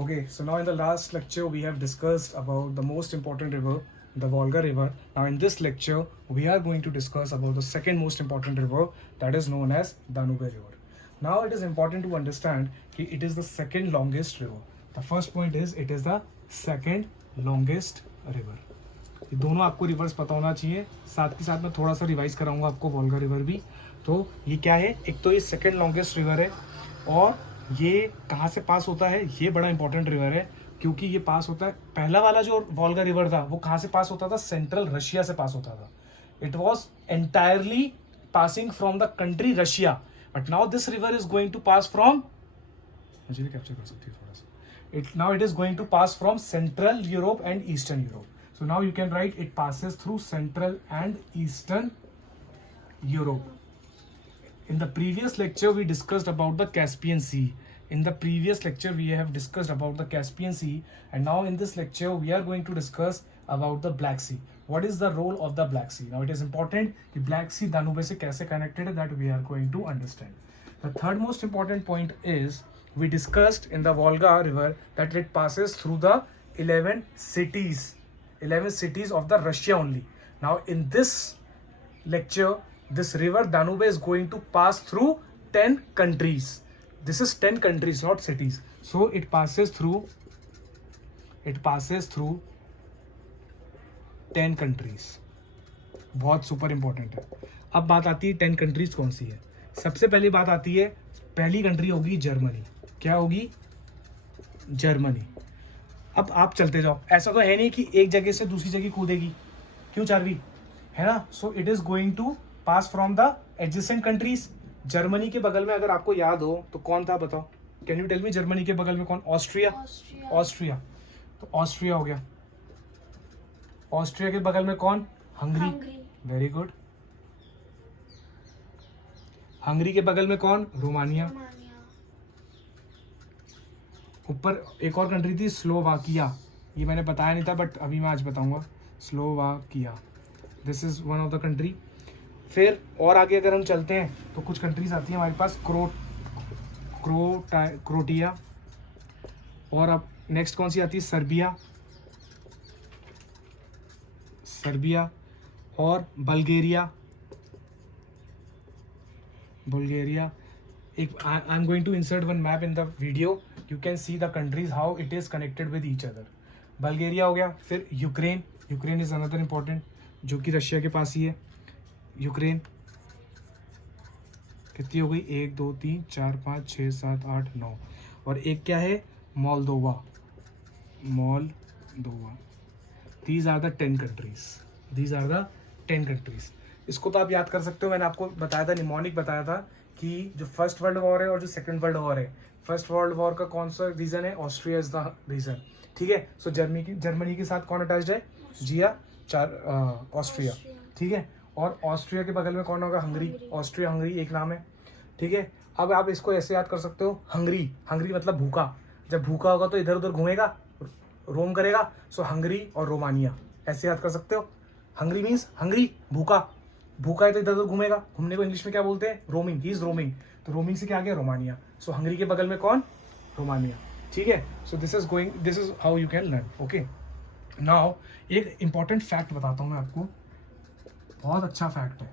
Okay, so now in the last lecture we have discussed about the most important river, the Volga River. Now in this lecture we are going to discuss about the second most important river, that is known as Danube River. Now it is important to understand that it is the second longest river. The first point is it is the second longest river. ये दोनों आपको reverse पता होना चाहिए. साथ के साथ मैं थोड़ा सा रिवाइज कराऊंगा आपको वोल्गा रिवर भी. तो ये क्या है, एक तो ये सेकंड लॉन्गेस्ट रिवर है और ये कहाँ से पास होता है, ये बड़ा इंपॉर्टेंट रिवर है क्योंकि ये पास होता है, पहला वाला जो वोल्गा रिवर था वो कहाँ से पास होता था, सेंट्रल रशिया से पास होता था. It was entirely passing from the country Russia, but now this river is going to pass from, मुझे भी कैप्चर कर सकती है थोड़ा सा, it is going to pass from Central Europe and Eastern Europe. So now you can write it passes through Central and Eastern Europe. In the previous lecture we discussed about the Caspian Sea. In the previous lecture we have discussed about the Caspian Sea, and now in this lecture we are going to discuss about the Black Sea. What is the role of the Black Sea? Now it is important कि Black Sea Danube से कैसे connected है, that we are going to understand. The third most important point is we discussed in the Volga river that it passes through the 11 cities of the Russia only. Now in this lecture this river Danube is going to pass through 10 countries. This is 10 countries, not cities. So it passes through 10 countries. बहुत super important है. अब बात आती है 10 countries कौन सी है. सबसे पहली बात आती है, पहली कंट्री होगी जर्मनी. क्या होगी? जर्मनी. अब आप चलते जाओ, ऐसा तो है नहीं कि एक जगह से दूसरी जगह कूदेगी, क्यों चारवी, है ना. So it is going to pass from the adjacent countries. Germany के बगल में अगर आपको याद हो तो कौन था बताओ, can you tell me. Germany के बगल में कौन? ऑस्ट्रिया. तो ऑस्ट्रिया हो गया. ऑस्ट्रिया के बगल में कौन? हंगरी. Very good. हंगरी के बगल में कौन? रोमानिया. ऊपर एक और कंट्री थी, स्लोवाकिया. ये मैंने बताया नहीं था बट अभी मैं आज बताऊंगा. Slovakia, this is one of the country. फिर और आगे अगर हम चलते हैं तो कुछ कंट्रीज आती हैं हमारे पास, क्रोटिया. और अब नेक्स्ट कौन सी आती है? सर्बिया और बल्गेरिया. एक I am going to insert one map in the video. You can see the countries how it is connected with each other. Bulgaria हो गया. फिर यूक्रेन इज अनदर इम्पॉर्टेंट, जो कि रशिया के पास ही है. यूक्रेन कितनी हो गई? 1 2 3 4 5 6 7 8 9. और एक क्या है? Moldova. These are the 10 countries. इसको तो आप याद कर सकते हो. मैंने आपको बताया था, निमोनिक बताया था कि जो फर्स्ट वर्ल्ड वॉर है और जो सेकंड वर्ल्ड वॉर है, फर्स्ट वर्ल्ड वॉर का कौन सा रीजन है? Austria is the region. ठीक है. सो जर्मनी के साथ कौन अटैच्ड है? जिया. ऑस्ट्रिया. ठीक है. और ऑस्ट्रिया के बगल में कौन होगा? हंगरी. ऑस्ट्रिया हंगरी एक नाम है. ठीक है. अब आप इसको ऐसे याद कर सकते हो, हंगरी मतलब भूखा. जब भूखा होगा तो इधर उधर घूमेगा, रोम करेगा. सो हंगरी और रोमानिया ऐसे याद कर सकते हो. हंगरी मीन्स हंगरी, भूखा है तो इधर उधर घूमेगा. घूमने को इंग्लिश में क्या बोलते हैं? रोमिंग. He is roaming. तो रोमिंग से क्या आ गया? रोमानिया. सो हंगरी के बगल में कौन? रोमानिया. ठीक है. सो this is how you can learn. Okay. Now एक इंपॉर्टेंट फैक्ट बताता हूँ मैं आपको, बहुत अच्छा फैक्ट है.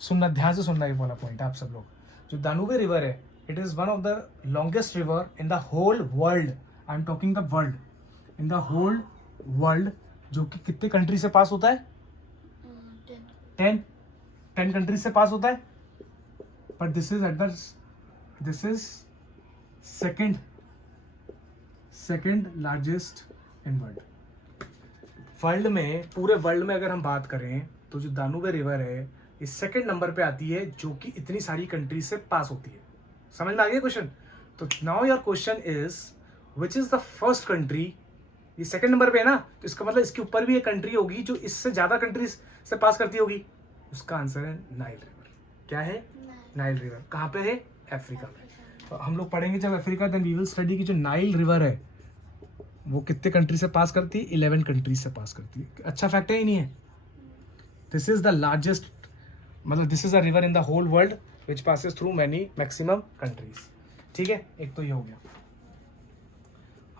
सुनना, ध्यान से सुनना ये वाला पॉइंट आप सब लोग. जो दानुबे रिवर है, it is one of the longest river in the whole world. I am talking the world. In the whole world, जो कि कितने कंट्री से पास होता है? 10 कंट्रीज से पास होता है. But this is second largest in world. World में, पूरे वर्ल्ड में अगर हम बात करें तो जो दानुबे रिवर है ये सेकंड नंबर पे आती है, जो कि इतनी सारी कंट्रीज से पास होती है. समझ में आ गया क्वेश्चन? तो now your question is which is the first country. ये सेकंड नंबर पे है ना, तो इसका मतलब इसके ऊपर भी एक कंट्री होगी जो इससे ज्यादा कंट्रीज से पास करती होगी. उसका आंसर है नाइल रिवर. क्या है? Nile river. कहाँ पे है? अफ्रीका में. तो हम लोग पढ़ेंगे जब Africa, then we will study की जो नाइल रिवर है वो कितने कंट्री से पास करती है? 11 कंट्रीज से पास करती है. अच्छा फैक्ट है ही नहीं है? दिस इज द लार्जेस्ट, मतलब this is a river in the whole world which passes through maximum countries. ठीक है. एक तो ये हो गया.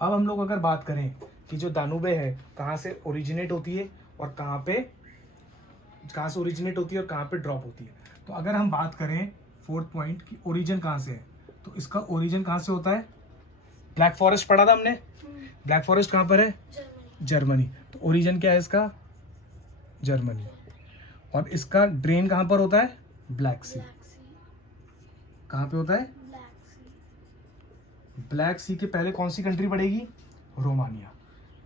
अब हम लोग अगर बात करें कि जो दानुबे है कहाँ से ओरिजिनेट होती है और कहाँ से ओरिजिनेट होती है और कहाँ पे ड्रॉप होती है, तो अगर हम बात करें फोर्थ पॉइंट कि ओरिजिन कहाँ से है, तो इसका ओरिजिन कहाँ से होता है? ब्लैक फॉरेस्ट पढ़ा था हमने। ब्लैक फॉरेस्ट कहाँ पर है? जर्मनी। तो ओरिजिन क्या है इसका? जर्मनी। और इसका ड्रेन कहाँ पर होता है? ब्लैक सी। कहाँ पे होता है? ब्लैक सी के पहले कौन सी कंट्री पड़ेगी? रोमानिया।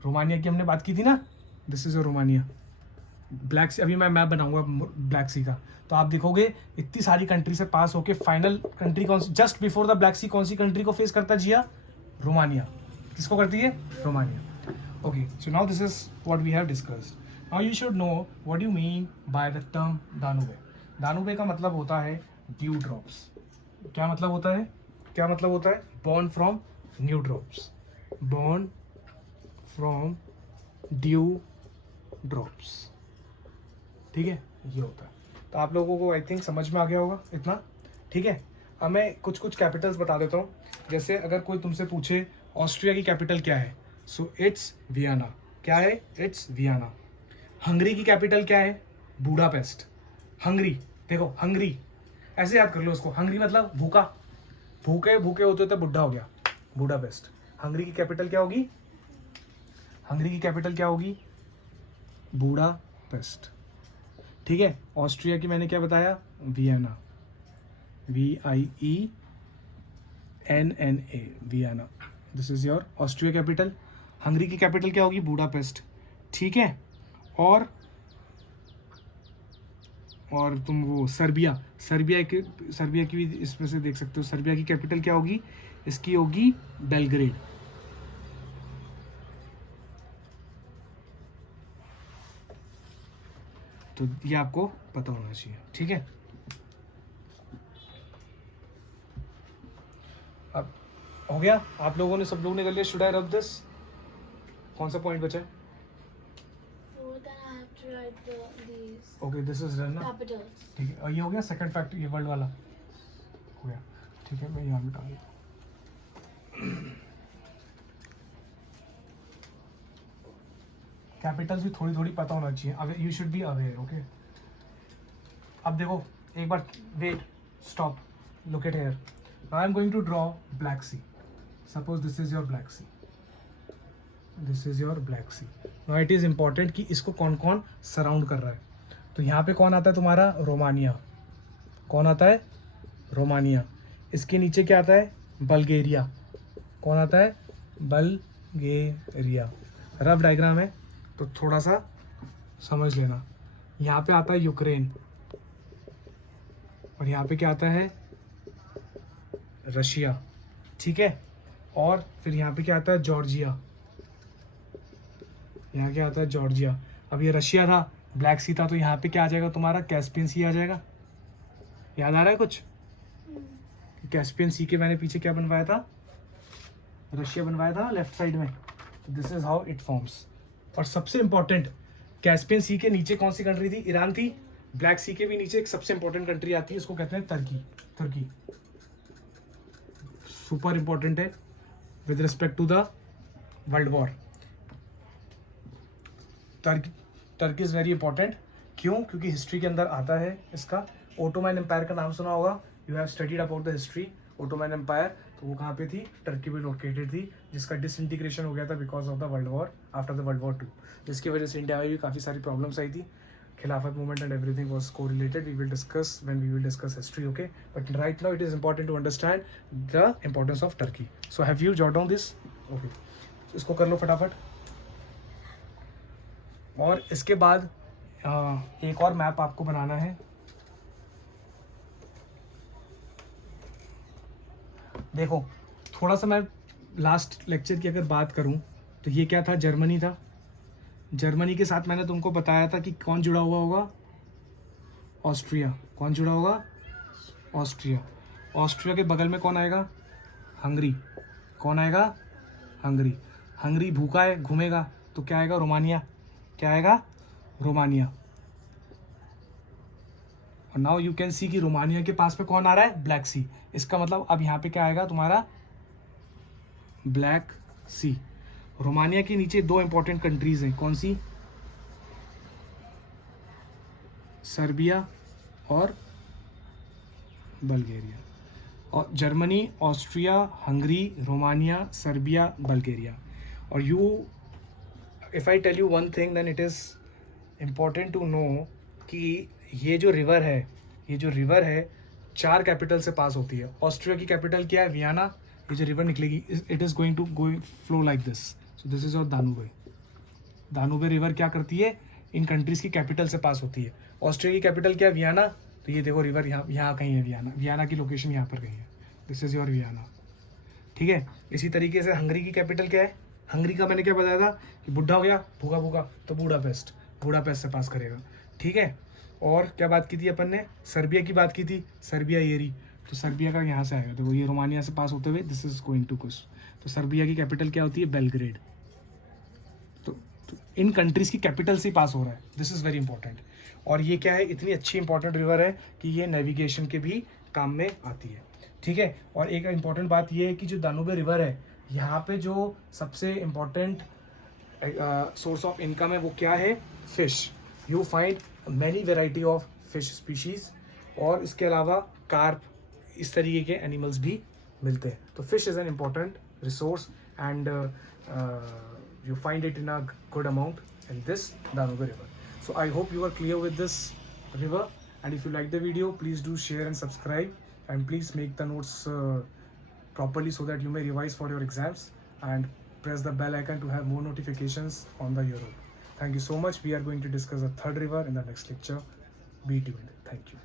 रोमानिया की हमने बात की थी ना, दिस इज रोमानिया। ब्लैक सी, अभी मैं मैप बनाऊंगा ब्लैक सी का, तो आप देखोगे इतनी सारी कंट्री से पास होके फाइनल कंट्री कौन सी, जस्ट बिफोर द ब्लैक सी कौन सी कंट्री को फेस करता है जिया? रोमानिया। किसको करती है? Romania. Okay, so now this is what we have discussed. Now you should know what you mean by the term Danube. Danube का मतलब होता है ड्यू ड्रॉप्स। क्या मतलब होता है? क्या मतलब होता है? Born from new drops. Born from due drops. ठीक है, ये होता है। तो आप लोगों को आई थिंक समझ में आ गया होगा इतना। ठीक है, अब मैं कुछ कुछ कैपिटल्स बता देता हूँ। जैसे अगर कोई तुमसे पूछे ऑस्ट्रिया की कैपिटल क्या है, सो इट्स वियना। क्या है? It's Vienna. हंगरी की कैपिटल क्या है? बूडापेस्ट। हंगरी, देखो हंगरी ऐसे याद कर लो उसको, हंगरी मतलब भूखा, भूखे भूखे होते होते बुढ़ा हो गया, बूडापेस्ट। हंगरी की कैपिटल क्या होगी? हंगरी की कैपिटल क्या होगी? बूडापेस्ट। ठीक है, ऑस्ट्रिया की मैंने क्या बताया? Vienna. VIENNA, Vienna. This is your Austria capital. Hungary की कैपिटल क्या होगी? बूडापेस्ट। ठीक है, और तुम वो सर्बिया की भी इसमें से देख सकते हो। सर्बिया की कैपिटल क्या होगी? इसकी होगी बेलग्रेड। तो ये आपको पता होना चाहिए। ठीक है, अब हो गया। आप लोगों ने, सब लोगों ने कर लिया। Should I rub this? कौन सा पॉइंट बचा है? ओके, दिस इज रन ना। ठीक है, और ये हो गया सेकंड फैक्ट, ये वर्ल्ड वाला हो गया। ठीक है, मैं यहाँ मिटा दूँ। कैपिटल्स भी थोड़ी थोड़ी पता होना चाहिए। अब you should be aware. Okay, अब देखो एक बार, wait, stop, look at here. Now I am going to draw Black Sea. Suppose this is your Black Sea, this is your Black Sea. Now it is important कि इसको कौन कौन surround कर रहा है। तो यहाँ पे कौन आता है तुम्हारा? रोमानिया। कौन आता है? रोमानिया। इसके नीचे क्या आता है? बल्गेरिया। कौन आता है? बल्गेरिया। रफ डायग्राम है तो थोड़ा सा समझ लेना। यहाँ पे आता है यूक्रेन, और यहाँ पे क्या आता है? रशिया। ठीक है, और फिर यहाँ पे क्या आता है? जॉर्जिया। यहाँ क्या आता है? जॉर्जिया। अब ये रशिया था, ब्लैक सी था, तो यहाँ पे क्या आ जाएगा तुम्हारा? कैस्पियन सी आ जाएगा। याद आ रहा है कुछ? कैस्पियन सी के मैंने पीछे क्या बनवाया था? रशिया बनवाया था लेफ्ट साइड में। This is how it forms. और सबसे इंपॉर्टेंट, कैस्पियन सी के नीचे कौन सी कंट्री थी? ईरान थी। ब्लैक सी के भी नीचे एक सबसे इंपॉर्टेंट कंट्री आती है, उसको कहते हैं तुर्की। तुर्की सुपर इंपॉर्टेंट है with respect to the world war. Turkey is very important. क्यों? क्योंकि हिस्ट्री के अंदर आता है इसका। ओटोमैन एम्पायर का नाम सुना होगा, you have studied about the history. Ottoman Empire, तो वो कहाँ पे थी? टर्की में लोकेटेड थी, जिसका डिसइंटीग्रेशन हो गया था because of the world war, after the world war 2, जिसकी वजह से इंडिया में भी काफ़ी सारी प्रॉब्लम्स आई थी। Khilafat movement and everything was correlated. We will discuss when we will discuss history. Okay, but right now it is important to understand the importance of Turkey. So have you jot down this? Okay, इसको कर लो फटाफट। और इसके बाद एक और map आपको बनाना है। देखो, थोड़ा सा मैं लास्ट लेक्चर की अगर बात करूं तो ये क्या था? जर्मनी था। जर्मनी के साथ मैंने तुमको बताया था कि कौन जुड़ा हुआ होगा? ऑस्ट्रिया। कौन जुड़ा होगा? ऑस्ट्रिया। ऑस्ट्रिया के बगल में कौन आएगा? हंगरी। कौन आएगा? हंगरी। हंगरी भूखा है, घूमेगा, तो क्या आएगा? रोमानिया। क्या आएगा? रोमानिया। और नाउ यू कैन सी कि रोमानिया के पास में कौन आ रहा है? ब्लैक सी। इसका मतलब अब यहाँ पे क्या आएगा तुम्हारा? ब्लैक सी। रोमानिया के नीचे दो इंपॉर्टेंट कंट्रीज हैं, कौन सी? सर्बिया और बल्गेरिया। और Germany, Austria, Hungary, Romania, Serbia, Bulgaria. और you, if I tell you one thing, then it is important to know कि ये जो रिवर है 4 कैपिटल से पास होती है। ऑस्ट्रिया की कैपिटल क्या है? वियना। ये जो रिवर निकलेगी, it is going to flow like this. So this is your Danube. Danube river क्या करती है? इन कंट्रीज़ की कैपिटल से पास होती है। ऑस्ट्रिया की कैपिटल क्या है? वियना। तो ये देखो रिवर यहाँ कहीं है, वियना की लोकेशन यहाँ पर कहीं है। दिस इज़ योर वियना, ठीक है। इसी तरीके से हंगरी की कैपिटल क्या है? हंगरी का मैंने क्या बताया था कि बुढ़ा हो गया, भूखा भूखा, तो बूडापेस्ट से पास करेगा, ठीक है। और क्या बात की थी अपन ने? सर्बिया की बात की थी, सर्बिया येरी। तो सर्बिया का यहाँ से आएगा, तो ये रोमानिया से पास होते हुए दिस इज गोइंग टू कुछ। तो सर्बिया की कैपिटल क्या होती है? बेलग्रेड। तो इन कंट्रीज़ की कैपिटल से ही पास हो रहा है, दिस इज़ वेरी इंपॉर्टेंट। और ये क्या है? इतनी अच्छी इंपॉर्टेंट रिवर है कि ये नेविगेशन के भी काम में आती है, ठीक है। और एक इंपॉर्टेंट बात ये है कि जो दानूबे रिवर है, यहाँ पे जो सबसे इम्पॉर्टेंट सोर्स ऑफ इनकम है वो क्या है? Fish. You find many variety of fish species, और इसके अलावा कार्प, इस तरीके के एनिमल्स भी मिलते हैं। तो fish is an important resource and you find it in a good amount in this Danube river. So I hope you are clear with this river, and if you like the video, please do share and subscribe, and please make the notes properly so that you may revise for your exams, and press the bell icon to have more notifications on the Europe. Thank you so much. We are going to discuss a third river in the next lecture. Be tuned. Thank you.